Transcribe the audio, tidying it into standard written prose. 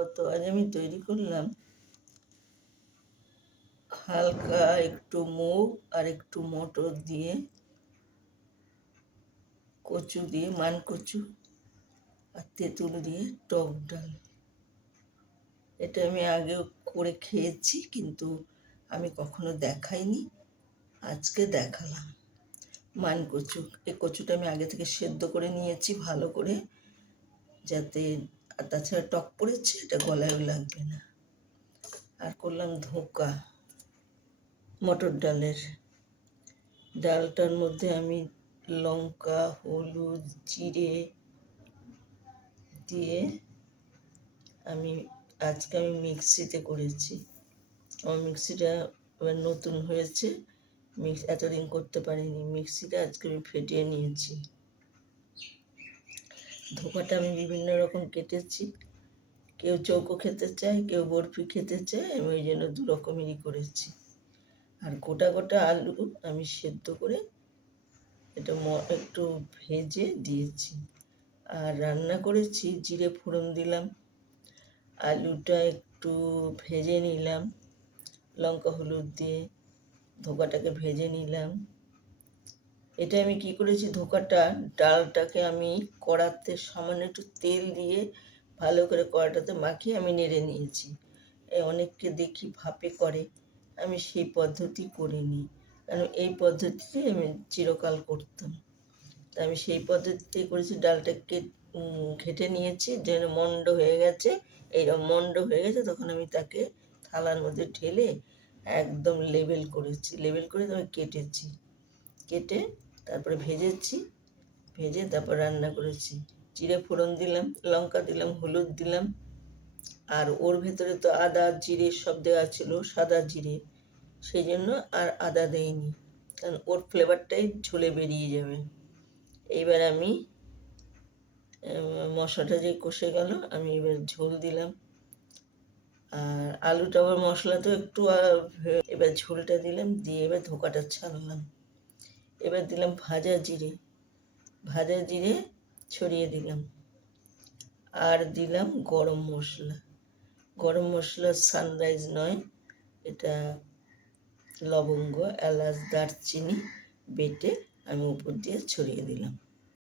স্বাগত। আজ আমি তৈরি করলাম হালকা একটু মুগ আর একটু মটর দিয়ে, কচু দিয়ে, মান কচু আর তেঁতুল দিয়ে টক ডাল। এটা আমি আগেও করে খেয়েছি, কিন্তু আমি কখনো দেখাইনি, আজকে দেখালাম। মান কচু, এই কচুটা আমি আগে থেকে সেদ্ধ করে নিয়েছি ভালো করে, যাতে, আর তাছাড়া টক পড়েছে, এটা গলায়ও লাগবে না। আর করলাম ধোঁকা মটর ডালের। ডালটার মধ্যে আমি লঙ্কা, হলুদ, জিরে দিয়ে আজকে আমি মিক্সিতে করেছি। আমার মিক্সিটা এবার নতুন হয়েছে, এতদিন করতে পারিনি। মিক্সিটা আজকে আমি ফেটিয়ে নিয়েছি। ধোকাটা আমি বিভিন্ন রকম কেটেছি, কেউ চৌকো খেতে চায়, কেউ বরফি খেতে চায়, আমি ওই জন্য দু রকমেরই করেছি। আর গোটা গোটা আলু আমি সেদ্ধ করে এটা একটু ভেজে দিয়েছি। আর রান্না করেছি, জিরে ফোড়ন দিলাম, আলুটা একটু ভেজে নিলাম লঙ্কা হলুদ দিয়ে, ধোকাটাকে ভেজে নিলাম। এটা আমি কি করেছি, ডালটাকে আমি কড়াতে সামান্য একটু তেল দিয়ে ভালো করে কড়াটাতে মাখিয়ে আমি নেড়ে নিয়েছি। অনেককে দেখি ভাপে করে, আমি সেই পদ্ধতি করিনি, কারণ এই পদ্ধতিতে আমি চিরকাল করতাম। তা আমি সেই পদ্ধতিতেই করেছি। ডালটাকে ঘেটে নিয়েছি, যেন মন্ড হয়ে গেছে, এইরকম মন্ড হয়ে গেছে, তখন আমি তাকে থালার মধ্যে ঢেলে একদম লেবেল করেছি, লেবেল করে আমি কেটে তারপরে ভেজে তারপর রান্না করেছি। জিরে ফোড়ন দিলাম, লঙ্কা দিলাম, হলুদ দিলাম, আর ওর ভেতরে তো আদা জিরে সব দেওয়া ছিল, সাদা জিরে, সেই জন্য আর আদা দেইনি, কারণ ওর ফ্লেভারটাই ঝোলে বেরিয়ে যাবে। এইবার আমি মশলাটা যে কষে গেল, আমি এবার ঝোল দিলাম, আর আলুটা আবার মশলা তো একটু, এবার ঝোলটা দিলাম, দিয়ে এবার ধোকাটা ছাড়লাম। এবার দিলাম ভাজা জিরে ছড়িয়ে দিলাম, আর দিলাম গরম মশলা সানরাইজ নয়, এটা লবঙ্গ, এলাচ, দারচিনি বেটে আমি উপর দিয়ে ছড়িয়ে দিলাম।